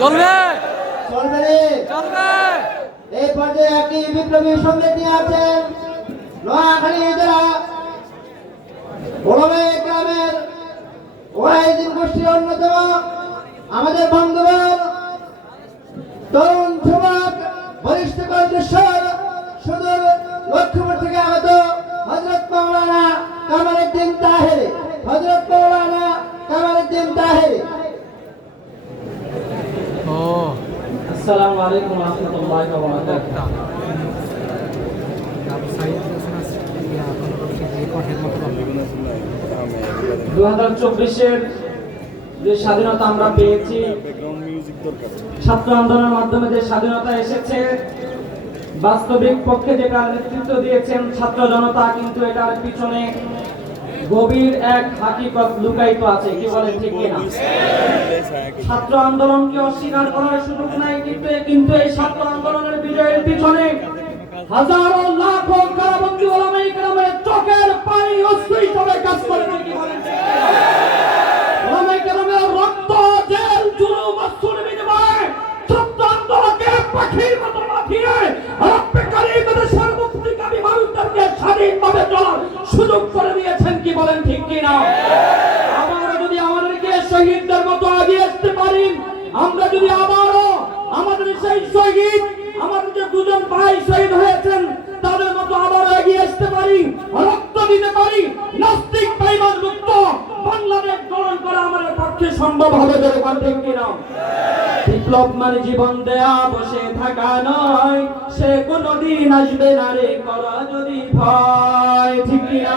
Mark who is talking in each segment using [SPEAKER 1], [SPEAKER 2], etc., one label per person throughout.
[SPEAKER 1] চলবে।
[SPEAKER 2] চলবে।
[SPEAKER 1] চলবে।
[SPEAKER 2] এই পর্যায়ে একটি বিপ্লবী সঙ্গে নিয়ে আছেন নোয়াখালী জেলা ওলামায়ে গ্রামের ওয়াইদিন গোষ্ঠীর অন্যতম আমাদের বন্ধুবর তরুণ যুবক বরিষ্ঠ কণ্ঠস্বর সুদূর লক্ষ্মীপুর থেকে আগত আসসালামু আলাইকুম রহমতুল্লাহ ওয়া
[SPEAKER 3] দু হাজার যে স্বাধীনতা আমরা পেয়েছি, ছাত্র আন্দোলনের মাধ্যমে যে স্বাধীনতা এসেছে, বাস্তবিক পক্ষে যেটার নেতৃত্ব দিয়েছেন ছাত্র জনতা, কিন্তু এটার পিছনে গভীর এক হাকিকত লুকায়িত আছে কি বলেন ঠিক কিনা? ছাত্র আন্দোলনকে অস্বীকার করার সুযোগ নাই কিন্তু কিন্তু এই ছাত্র আন্দোলনের বিজয়ের পিছনে হাজারো লাখো কারাবন্দী ওলামাই কেরামের চোখের পানি অশ্রু হিসাবে কাজ করেছে কি বলেন ওলামাই কেরামের রক্ত জেল জুলুম অশ্রুর বিনিময়ে ছাত্র আন্দোলনকে পাখির মতো মাখিয়ে রক্তে কারিম দেশের মানুষদেরকে স্বাধীনভাবে চলার সুযোগ করে দিয়েছেন আমরা যদি আবারও আমাদের সেই শহীদ, আমাদের যে দুজন ভাই শহীদ হয়েছেন, তাদের মতো আবারও এগিয়ে আসতে পারি, রক্ত দিতে পারি, নাস্তিক বেঈমান মুক্ত বাংলাদেশ গঠন করা আমাদের পক্ষে সম্ভব হবে কোন ঠিক কিনা বিপ্লব মানে জীবন দেয়া, বসে থাকা নয়, সে কোনদিন আসবে না রে, করা যদি ভয়, ঠিক কিনা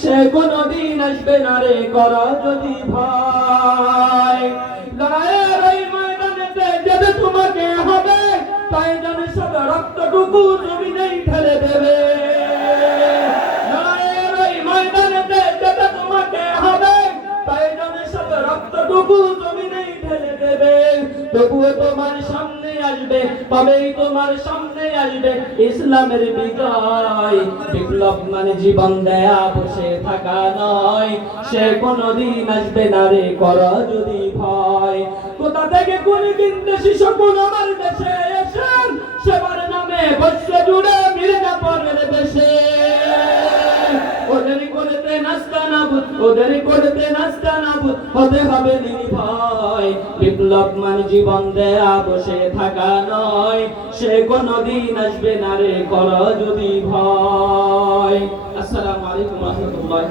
[SPEAKER 3] সে কোনদিন আসবে না রে, কর যদি ভাই লড়াইয়ের এই ময়দানেতে যেতে তোমাকে হবে, তাই জানে সাদা ঢেলে দেবে। ময়দানেতে যেতে তোমাকে হবে, তাই জানে সাদা রক্তটুকু তবুও তোমার সামনে আসবে তবেই তোমার সামনে আসবে। ইসলামের বিজয়, বিপ্লব মানে জীবন দেয়া, বসে থাকা নয়। সে কোনদিন আসবে না রে, কর যদি ভয়। কোথা থেকে কোন বিন্দেশি সকল আমার দেশে এসেন সেবার নামে বস্য জুড়ে মিলে না মির্জাপুরের দেশে। ওদের করতে নাস্তা নাবুদ ওদের করতে নাস্তা নাবুদ হতে হবে নির্ভয়। বিপ্লব মানে জীবন দেয়া বসে থাকা নয়, সে কোনদিন আসবে না রে, কর যদি ভয়। আসসালামু আলাইকুম রহমতুল্লাহ